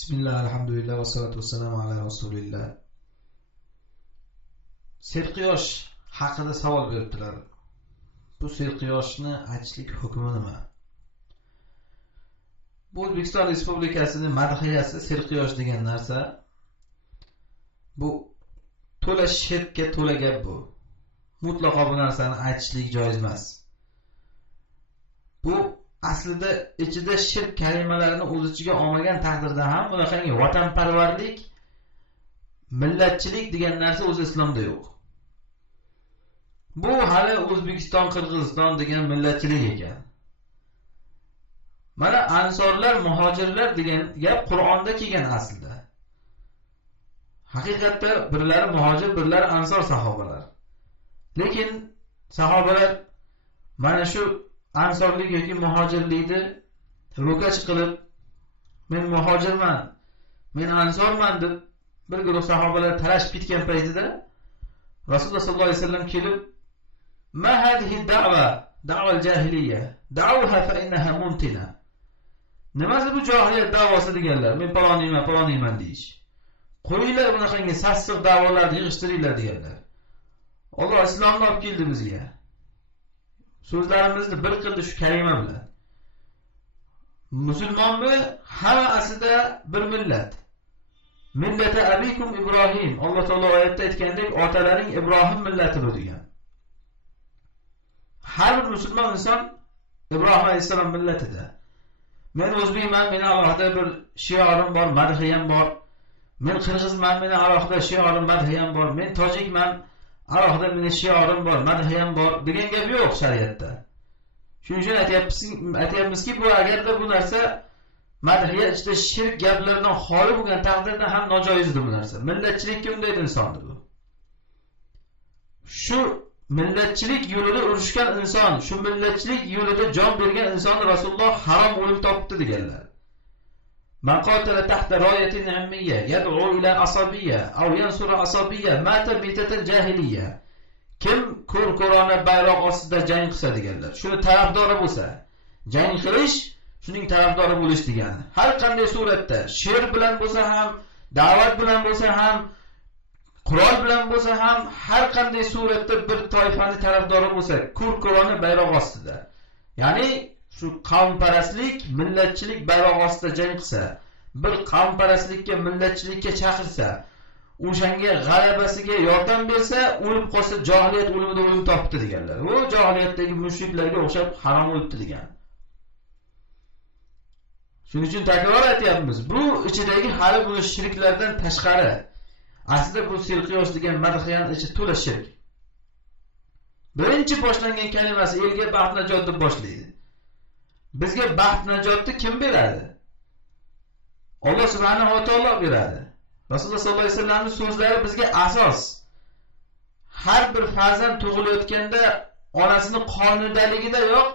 Bismillah, alhamdulillah, va salatu vassalamu ala rasulillah. Serquyosh haqida savol beribdilar. Bu serquyoshni aytishlik hukmi nima? Bu O'zbekiston Respublikasining madhiyasi serquyosh degan narsa bu to'la shirkka to'la gap bu. Mutlaqo bu narsani aytishlik joiz emas. Bu aslida ichida shirk kalimalarini o'z ichiga olmagan taqdirda ham bunaqangi vatanparvarlik, millatchilik degan narsa o'z islomda yo'q. Bu hali O'zbekiston, Qirg'iziston degan millatchilik ekan. Mana ansorlar, muhojirlar degan gap Qur'onda kelgan aslida. Haqiqatda birlari muhojir, birlari ansor sahobalar. Lekin sahobalar mana shu ansorlik yoki muhojirlikni ro'kach qilib, men muhojirman, men ansorman deb bir guruh sahobalar talashib ketgan paytida Rasululloh sollallohu alayhi vasallam kelib, "Ma hadhihi da'va, da'val jahiliya, da'uha fa innaha muntina." Nimasi bu jahiliyat da'vosi deganlar? Men paloniyman deyish. Qo'yinglar bunaqangi sassiq da'volarni yig'ishtiringlar deganlar. Alloh islomni olib keldi bizga. So'zlarimizni bir qildi shu kalima bilan. Musulmonmi? Hamma aslida bir millat. Millati abikum Ibrohim. Alloh taolo oyatda aytgandek, otalaring Ibrohim millati bu degan. Har bir musulmon inson Ibrohim alayhisalom millatida. Men o'zbekman, meni alohida bir shiorim bor, madhiyam bor. Men qirg'izman, meni alohida shiorim, madhiyam bor. Men tojikman, alohida meni shiorim bor, madhiyam bor degan gap yo'q shariatda. Shuning uchun aytyapmizki, bu agarda bu narsa madhiya ichida shirk gaplardan xoli bo'lgan taqdirda ham nojoizdir bu narsa. Millatchilikka unday insondir bu. Shu millatchilik yo'lida urushgan inson, shu millatchilik yo'lida jon bergan insonni Rasululloh harom o'lim topdi deganlar. Man qatala tahta royatin ammiyya yad'u ila asabiyya aw yansura asabiyya mata mitatan jahiliyya. Kim ko'r-ko'rona bayroq ostida jang qilsa deganlar. Shuni tarafdori bo'lsa, jang qilish shuning tarafdori bo'lish degani. Har qanday suratda, she'r bilan bo'lsa ham, da'vat bilan bo'lsa ham, qurol bilan bo'lsa ham, har qanday suratda bir toifani tarafdori bo'lsa, ko'r-ko'rona bayroq ostida. Ya'ni shu qavmparastlik, millatchilik bayroq ostida jang qilsa, bir qavmparastlikka, millatchilikka chaqirsa, o'shanga g'alabasiga yordam bersa, o'lib qolsa jahiliyat o'limida o'lim topdi deganlar. U jahiliyatdagi mushriklarga o'xshab harom o'libdi degan. Shuning uchun takror aytyapmiz, bu ichidagi hali bu shirklardan tashqari. Aslida bu serquyosh degan madhiyaning ichi to'la shirk. Birinchi boshlangan kalimasi elga baxt najot deb boshlaydi. Bizga baxt najotni kim beradi? Alloh subhanahu va taolo beradi. Rasululloh sollallohu alayhi vasallamning so'zlari bizga asos. Har bir farzand tug'ilayotganda onasining qornidaligida yo'q,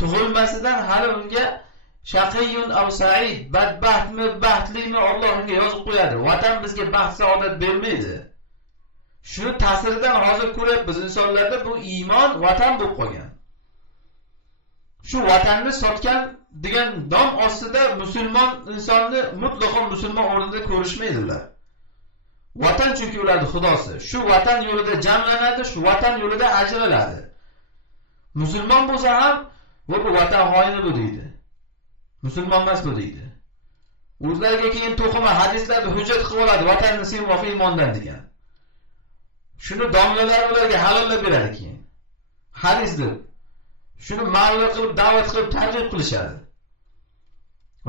tug'ilmasidan hali unga shaqiyun aw sa'id, badbaxtmi, baxtlimi Alloh unga yozib qo'yadi. Vatan bizga baxt saodat bermaydi. Shu ta'siridan hozir ko'ryapmiz insonlarda bu iymon vatan bo'lib qolgan. Shu vatanni sotgan degan dom ostida musulmon insonni mutlaqo musulmon o'rnida ko'rishmaydilar. Vatan chunki ularning xudosi. Shu vatan yo'lida jamlanadi, shu vatan yo'lida ajraladi. Musulmon bo'lsa ham bu vatan xoini bu deydi. Musulmon emas bu deydi. O'zlariga keyin to'qima hadislarni hujjat qilib oladi, vatanni sevmoq iymondan degan. Shuni domlalar ularga halollab beradi keyin. Hadis deb. Shuni ma'lum qilib, da'vat qilib, targ'ib qilishadi.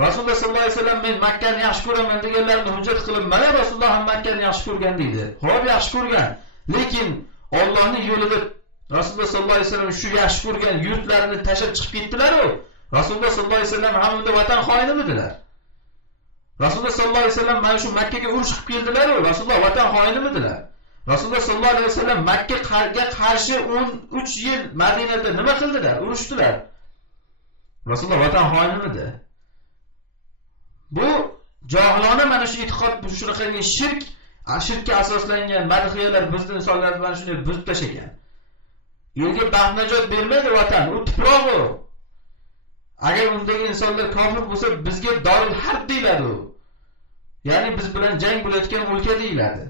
Rasululloh sollallohu alayhi vasallam men Makka ni yaxshi ko'raman deganlarni hujjat qilib, mana Rasululloh ham Makka ni yaxshi ko'rgan deydi. Xo'p, yaxshi ko'rgan, lekin Allohning yo'lida Rasululloh sollallohu alayhi vasallam shu yaxshi ko'rgan yurtlarini tashab chiqib ketdilar-ku. Rasululloh sollallohu alayhi vasallam ham unda vatan xoinimidilar? Rasululloh sollallohu alayhi vasallam mana shu Makka ga urush qilib keldilar-ku. Rasululloh vatan xoinimidilar? Rasululloh sollallohu alayhi vasallam Makka ga qarshi 13 yil Madinada nima qildilar? Urushdilar. Rasululloh vatan xoinimidi? Bu johilona mana shu e'tiqod, shunaqangi shirkka asoslangan madhiyalar bizning insonlar bilan shunday buzib tashlagan. Elga baxt najot bermaydi vatan, u tuproq u. Agar undagi insonlar kofir bo'lsa, bizga dorul harb deyiladi u. ya'ni biz bilan jang bo'layotgan o'lka deyiladi.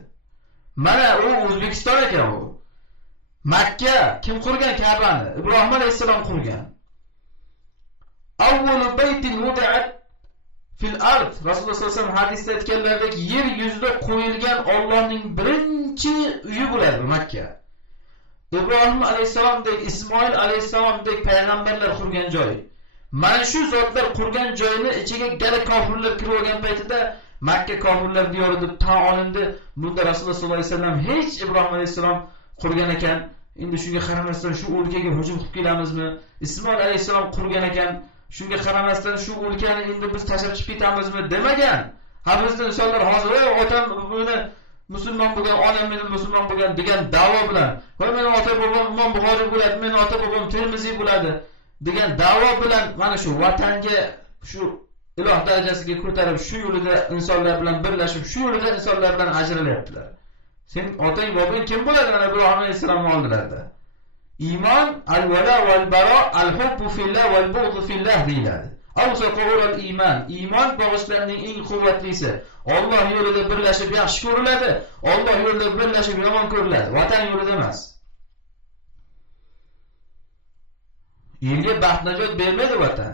Mana u O'zbekiston ekan u. Makka kim qurgan Ka'bani? Ibrohim alayhisalom qurgan. Avvalu baytin wudi'at fil ard. Rasululloh sollallohu alayhi vasallam hadisda aytganlaridek yer yuzida qo'yilgan Allohning birinchi uyi bo'ladi Makka. Ibrohim alayhisalomdek, Ismoil alayhisalomdek payg'ambarlar qurgan joy. Mana shu zotlar qurgan joyni ichiga gala kofirlar kirib olgan paytida Makka kofirlar diyori deb tan olindi. Bunda Rasululloh sollallohu alayhi vasallam hech Ibrohim alayhisalom qurgan ekan. Endi shunga qaramasdan shu o'lkaga hujum qilib kelamizmi? Ismoil alayhisalom qurgan ekan. Shunga qaramasdan shu o'lkani endi biz tashlab chiqib ketamizmi demagan. Ha bizda insonlar hozir otam buni musulmon bo'lgan, onam meni musulmon bo'lgan degan da'vo bilan, va meni ota bobom Imom Buxoriy bo'ladi, meni ota bobom Termiziy bo'ladi degan da'vo bilan mana shu vatanga, shu iloh darajasiga ko'tarib, shu yo'lida insonlar bilan birlashib, shu yo'lida insonlar bilan ajralyaptilar. Sen otang bobong kim bo'ladi? Ana Ibrohim alayhisalomni oldilarda. Iymon al-vala val-baro al-hubbu fillah val-bughdu fillah deyiladi. Awsaqul iymon. Iymon bag'ishlarning eng quvvatlisi. Alloh yo'lida birlashib yaxshi ko'riladi, Alloh yo'lida birlashib yomon ko'riladi. Vatan yo'lida emas. Elga baxt najot bermaydi vatan.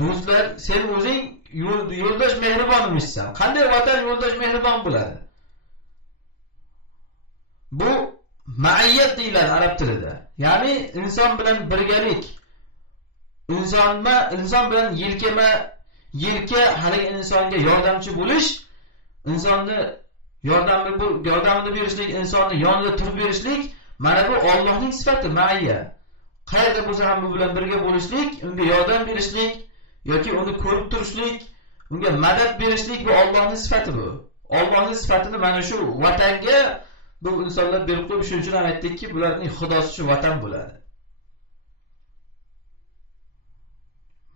Do'stlar, sen o'zing yo'ldosh mehribonmishsan. Qanday vatan yo'ldosh mehribon bo'ladi? Bu ma'iyat deyiladi arab tilida. Ya'ni inson bilan birgalik. Inson bilan yelka haligi insonga yordamchi bo'lish, insonni yordamini berishlik, insonni yonida turib berishlik, mana bu Allohning sifati ma'iyya. Qayerda bo'lsa ham bu bilan birga bo'lishlik, unga yordam berishlik yoki uni ko'rib turishlik, unga madad berishlik bu Allohning sifati bu. Allohning sifatini mana shu vatanga bu insonlar berib qo'yib, shuning uchun ham aytdikki, bularning xudosi shu vatan bo'ladi.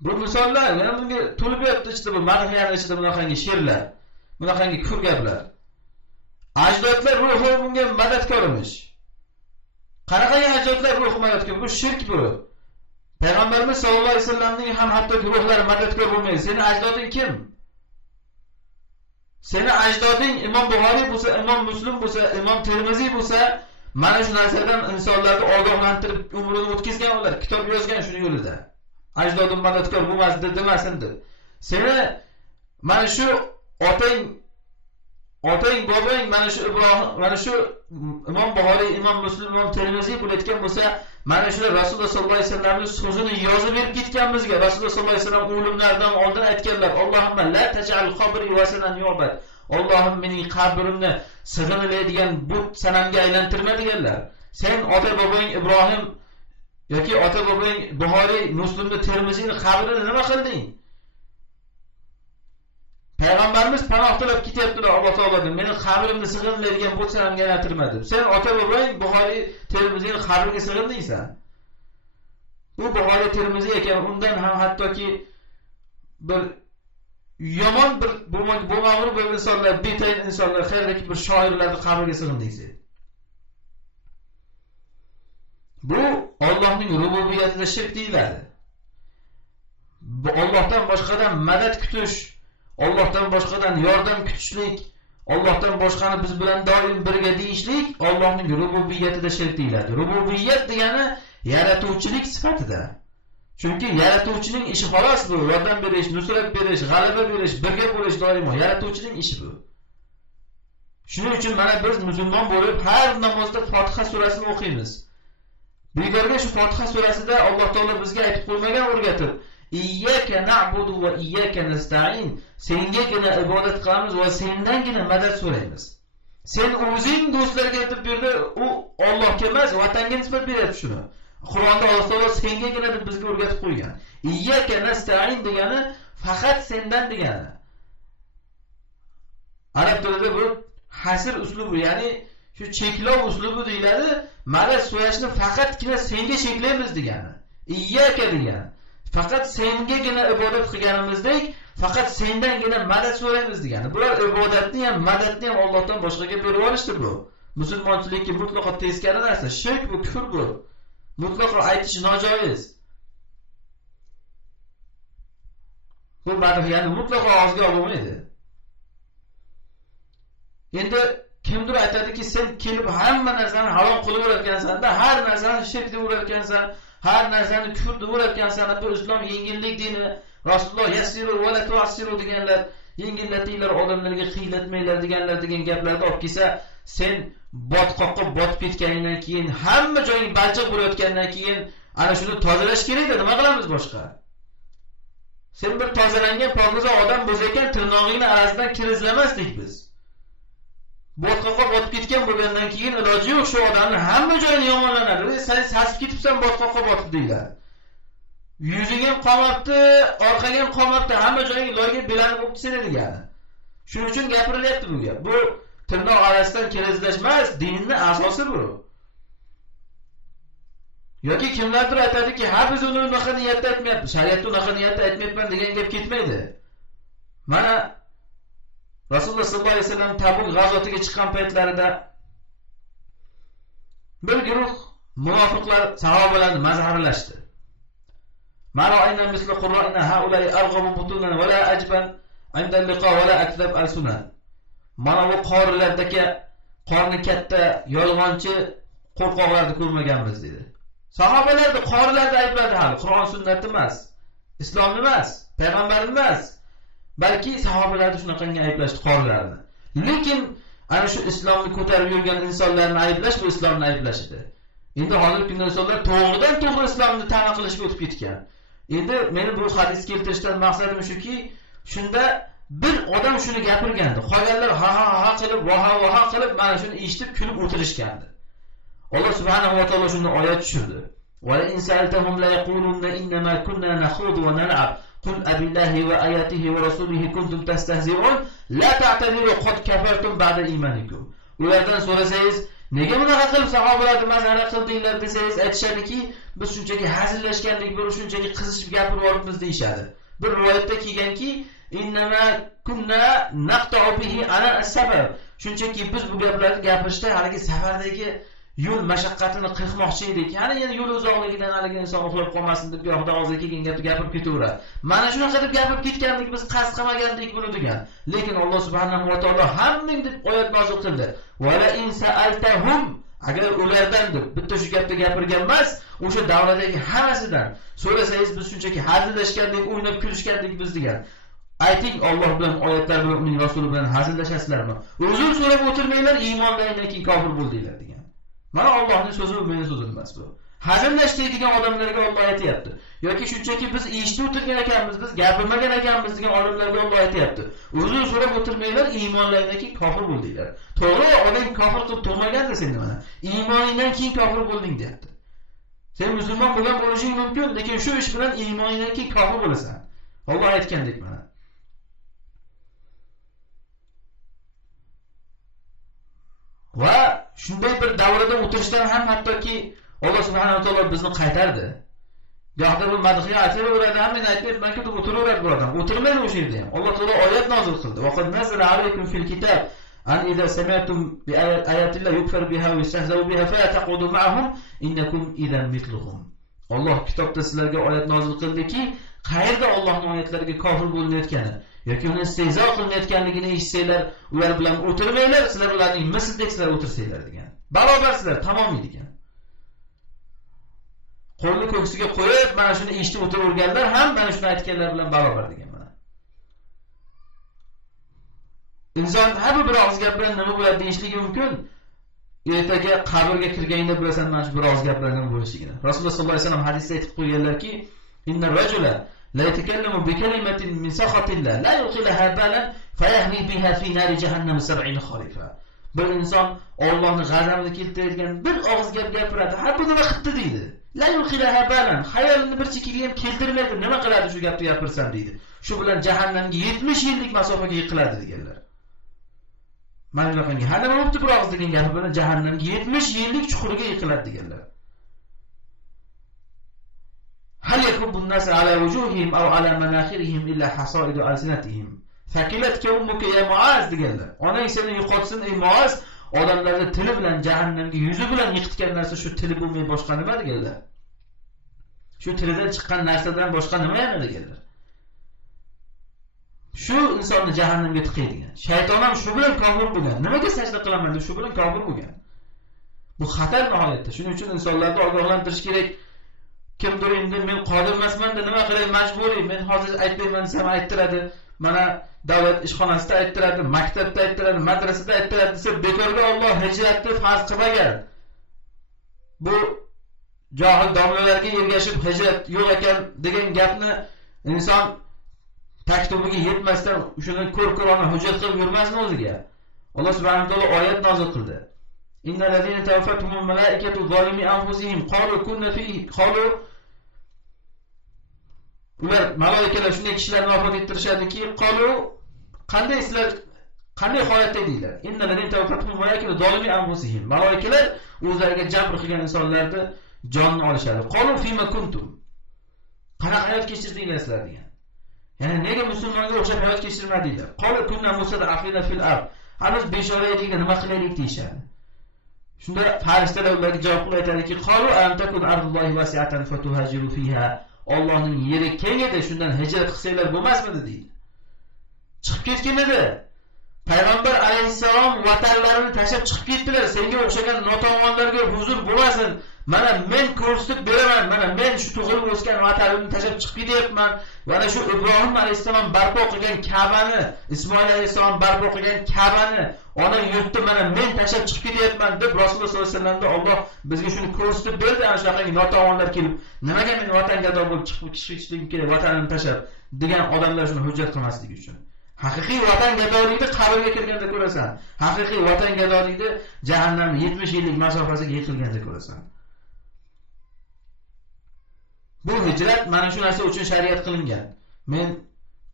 Bu misollar, yana bunga to'lib yotdi ichida bu madhiyani ichida bunaqangi she'rlar, bunaqangi kufr gaplar. Ajdodlar ruhi bunga madadkor emish. Qanaqangi ajdodlar ruhi madadkor? Bu shirk bu. Payg'ambarimiz sollallohu alayhi vasallamning ham hatto ruhlari madadkor bo'lmaydi. Sening ajdoding kim? Seni ajdoding Imom Buxoriy bo'lsa, Imom Muslim bo'lsa, Imom Termiziy bo'lsa, mana shu narsadan insonlarni ogohlantirib umrini o'tkazgan ular, kitob yozgan shu yo'lida. Ajdodim madadkor bo'lmasdi demasin deb. Seni mana shu otang, bobong mana shu Ibrohim, mana shu Imom Buxoriy, Imom Muslim, Imom Termiziy bo'layotgan bo'lsa, mana shular Rasululloh sollallohu alayhi vasallamning so'zini yozib berib ketganmizga. Rasululloh sollallohu alayhi vasallam o'limlaridan oldin aytganlar: "Allohumma la taj'al qabri wasanan yu'bad." Allohim mening qabrimni sig'iniladigan but sanamga aylantirma deganlar. Sen ota bobong Ibrohim yoki ota bobong Buxoriy, Muslimni, Termiziyni qabrini nima qilding? Payg'ambarimiz panoh tilab ketyaptilar Alloh taolodan. Mening qabrimni sig'iniladigan but sanamga aylantirma deb. Sen ota bobong Buxoriy, Termiziyni qabriga sig'indingsan. Bu Buxoriy, Termiziy ekan, undan ham hattoki bir yomon bir bo'lmag'ur bir insonlar, betayin insonlar, xayrdagi bir shoirlarning qabriga sig'indingsiz. Bu Allohning rububiyatida shirk deyiladi. Bu Allohdan boshqadan madad kutish, Allohdan boshqadan yordam kutishlik, Allohdan boshqani biz bilan doim birga deyishlik Allohning rububiyatida shirk deyiladi. Rububiyat degani yaratuvchilik sifatida. Chunki yaratuvchining ishi xolos bu, yordam berish, nusrat berish, g'alaba berish, birga bo'lish doimo yaratuvchining ishi bu. Shuning uchun mana biz musulmon bo'lib har namozda Fotiha surasini o'qiymiz. Bularga shu Fotiha surasida Alloh taolo bizga aytib qo'ymagan, o'rgatib, "Iyyaka na'budu va iyyaka nasta'in." Sengagina ibodat qilamiz va sendangina madad so'raymiz. Sen o'zing do'stlarga aytib berdi, u Allohga emas, vatanga nisbat beryapti shuni. Qur'onda Alloh taolo sengagina deb bizga o'rgatib qo'ygan. Iyyaka nasta'in degani faqat sendan degani. Arab tilida bu hasr uslubi, ya'ni shu cheklov uslubi deyiladi. Madad so'rashni faqatgina senga cheklaymiz degani. Iyyaka degani faqat sengagina ibodat qilganimizdek, faqat sendangina madad so'raymiz degani. Bular ibodatni ham, madadni ham Allohdan boshqaga berib olishdi bu. Musulmonchilikka mutlaqo teskari narsa, shirk bu, kufr bu. Mutlaqo aytish nojoiz. Bu madhiyani mutlaqo og'izga olmaydi. Endi kimdir aytadiki, sen kelib hamma narsani halol qilib o'rayotgansan-da, har narsani shirk deb o'rayotgansan, har narsani kufr deb o'rayotgansan, bu islom yengillik dini, Rasululloh yassiru va la tu'assiru deganlar, yengillatinglar, odamlarga qiylatmanglar degan gaplarni olib kelsa, sen botqoqqa botib ketganingdan keyin, hamma joying balchiq bo'layotgandan keyin ana shuni tozalash kerak-da, nima qilamiz boshqa? Sen bir tozalangan pokiza odam bo'lsa-ekan, tirnog'ingni arasidan kir izlamasdik biz. Botqoqqa botib ketgan bo'lgandan keyin iloji yo'q, shu odamning hamma joyini yomonlanadi. Sen sasib ketibsan, botqoqqa botib deylar. Yuzing ham qolmabdi, orqang ham qolmabdi, hamma joying loyga belanib bo'lib seni degani. Shuning uchun gapirilyapti bu gap. Bu tirnoq arasidan kir izlash emas, dinning asosi bu. Yoki kimlardir aytadiki, ha biz uni unaqa niyatda aytmayapmiz, shariatda unaqa niyatda aytmayapman degan gap ketmaydi. Mana Rasululloh sollallohu alayhi vasallam Tabuk g'azotiga chiqqan paytlarida bir guruh munofiqlar sahobalarni mazharlashdi. Mara'ayna misla qurra'ina haula'i arghabu butunan va la ajban 'inda al-liqa va la akzab al-sunan. Mana bu qorilardagi qorni katta yolg'onchi qo'rqoqlarni ko'rmaganmiz dedi. Sahobalarni qorilarni aybladi hali, Qur'on sunnati emas, islom emas, payg'ambar emas. Balki sahobalarni shunaqangi ayblashdi qorilarni. Lekin ana shu islomni ko'tarib yurgan insonlarni ayplash bu islomni ayplash edi. Endi hozirgi kunda insonlar to'g'ri islomni ta'na qilishga o'tib ketgan. Endi meni bu hadis keltirishdan maqsadim shuki, shunda bir odam shuni gapirgandi. Qolganlar ha qilib, vaha qilib mana shuni eshitib kulib o'tirishgandi. Alloh subhanahu va taolo shuni oyat tushirdi. Va in sa'altahum la yaquluna inna ma kunna nakhudu va nal'ab. Qul abillahi va ayatihi va rasulihi kuntum tastahzi'un la ta'tadiru qad kafartum ba'da imanikum. Ulardan so'rasangiz, nega bunaqa qilib sahobalarni mazhara qildinglar desangiz, aytishadiki, biz shunchaki hazillashgandik, bir shunchaki qizishib gapirib olibmiz deyshadi. Bir rivoyatda kelganki, innama kunna naqta'u bihi ana as-sabab. Shunchaki biz bu gaplarni gapirishda haligi safardagi yo'l mashaqqatini qilmoqchi edik. Ya'ni yo'l uzoqligidan haligi inson uxlab qolmasin deb yo'qda og'ziga kelgan gapni gapirib ketaveradi. Mana shunaqa deb gapirib ketgandik, biz qasd qilmagandik buni degan. Lekin Alloh subhanahu va taolo hammang deb oyat nozil qildi. Va la in sa'altahum, agar ulardan deb bitta shu gapni gapirgan emas, o'sha davladagi hammasidan so'rasangiz, biz shunchaki hazillashgandik, o'ynab kulishgandik biz degan. Ayting, Alloh bilan, oyatlar bilan, uning rasuli bilan hazillashasizlarmi? Uzr so'rab o'tirmanglar, iymondan keyin kofir bo'ldinglar degan. Mana Allohning so'zi, bu mening so'zim emas bu. Hazillashadigan odamlarga Alloh aytayapti. Yoki shunchaki biz eshitib o'tirgan ekanmiz, biz gapirmagan ekanmiz degan odamlarga Alloh aytayapti. Uzr so'rab o'tirmanglar, iymondan keyin kofir bo'ldinglar. To'g'ri, odam kofir qilib tug'maganda seni mana. Iymoningdan keyin kofir bo'lding deyapti. Sen musulmon bo'lgan bo'lishing mumkin, lekin shu ish bilan iymoningdan keyin kofir bo'lasan. Alloh aytgandek mana. Va shunday bir davrada o'tirishdan ham hattoki Alloh subhanahu va taolo bizni qaytardi. Gohda bu madhiya aytaveradi, men aytmayman-ku deb o'tiraveradi bu odam. O'tirmaydi o'sha yerda ham. Alloh taolo oyat nozil qildi. Va qad nazala alaykum fil kitab an idza sami'tum bi ayati llahi yukfar biha wa yastahza'u biha fa taqudu ma'ahum innakum idan mithluhum. Alloh kitobda sizlarga oyat nozil qildiki, qayerda Allohning oyatlariga kofir bo'linayotgani yoki uni istehzo qilinayotganligini eshitsanglar, ular bilan o'tirmanglar, sizlar ularning misldek sizlar o'tirsanglar degan. Barobarsizlar, tamomiy degan. Qo'lni ko'ksiga qo'yib, mana shuni eshitib o'tiraverganlar ham mana shuni aytganlar bilan barobar degan mana. Inson har bir og'iz gap bilan nima bo'ladi deyishligi mumkin. Ertaga qabrga kirganingda bilasan mana shu bir og'iz gap bilan nima bo'lishligini. Rasululloh sollallohu alayhi vasallam hadisda aytib qo'yganlarki, inna rajula la yatakallamu bi kalimatin min sakhatillah la yuqilaha balan fayahmi biha fi nar jahannam 70 khalifa. Bir inson Allohning g'azabini keltiradigan bir og'iz gap gapiradi. Ha, bu nima qildi deydi. La yuqilaha balan, xayolini bir chekiga ham keltirmaydi. Nima qiladi shu gapni gapirsam deydi. Shu bilan jahannamga 70 yillik masofaga yiqiladi deganlar. Mana shunaqangi hali nima bo'libdi bir og'iz degan gapi bilan jahannamga 70 yillik chuquriga yiqiladi deganlar. Hal yakubun nas ala wujuhihim aw ala manakhirihim illa hasaidu alsinatihim. Fakilatka ummuka ya Muaz deganlar. Onang seni yo'qotsin ey Muaz, odamlarni tili bilan jahannamga yuzi bilan yiqitgan narsa shu tili bo'lmay boshqa nima deganlar. Shu tilidan chiqqan narsadan boshqa nima yana deganlar. shu insonni jahannamga tiqaydigan. Shayton ham shu bilan kofir bo'lgan. Nimaga sajda qilaman deb shu bilan kofir bo'lgan. Bu xatar nihoyatda. Shuning uchun insonlarni ogohlantirish kerak. Kimdir endi men qodir emasman-da, nima qilay, majburiy. Men hozir aytmayman desam ayttiradi. Mana davlat ishxonasida ayttiradi, maktabda ayttiradi, madrasada ayttiradi desa, bekorga Alloh hijratni farz qilmagan. Bu johil domlalarga ergashib hijrat yo'q ekan degan gapni inson taktubiga yetmasdan shuni ko'r-ko'rona hujjat qilib yurmasmi o'ziga? Alloh subhanahu va taolo oyat nozil qildi. Innal ladina tawaffatuhumul malaikatu zalimi anfusihim qalu kunna fihi qalu ular malaikalar shunday kishilarni vafot ettirishadiki, qalu qanday sizlar qanday holatda edinglar? Innal ladina tawaffatuhumul malaikatu zalimi anfusihim. Malaikalar o'zlariga jabr qilgan insonlarni jonini olishadi. Qalu fima kuntum. Qanaqa hayot kechirdinglar sizlar degan. Ya'ni nega musulmonga o'xshab hayot kechirmadinglar? Qalu kunna mustad'afina fil ard. Biz beshora edik, nima qilaylik deyshadi. Shunda farishtalar ularga javob qilib aytadiki, qalu am takun ardullohi wasi'atan fatuhajiru fiha. Allohning yeri keng edi, shundan hijrat qilsanglar bo'lmasmidi deydi. Chiqib ketgan edi. Payg'ambar alayhisalom vatanlarini tashlab chiqib ketdilar. Senga o'xshagan notavonlarga huzur bo'lmasin. Mana men ko'rsatib beraman. Mana men shu tug'ilib o'sgan vatanimni tashlab chiqib ketyapman. Mana shu Ibrohim alayhisalom barpo qilgan Ka'bani, Ismoil alayhisalom barpo qilgan Ka'bani, ona yurtni mana men tashlab chiqib ketyapman deb Rasululloh sollallohu alayhi vasallamda Alloh bizga shuni ko'rsatib berdi. Ana shunaqa notavonlar kelib, nimaga men vatangado bo'lib chiqib ketishligim kerak, vatanimni tashlab degan odamlar shuni hujjat qilmasligi uchun. Haqiqiy vatan gadolikni qabrga kirganda ko'rasan. Haqiqiy vatan gadolikni jahannamning 70 yillik masofasiga yiqilganda ko'rasan. Bu hijrat mana shu narsa uchun shariat qilingan. Men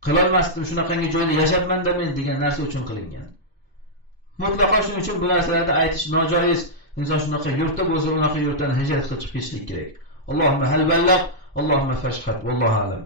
qilolmasdim, shunaqangi joyda yashayapman-da men degan narsa uchun qilingan. Mutlaqo shuning uchun bu narsalarni aytish nojoiz. Inson shunaqa yurtda bo'lsa, unaqa yurtdan hijrat qilib chiqib ketishlik kerak. Allohumma hal ballaq, Allohumma fashhad, vallohu alam.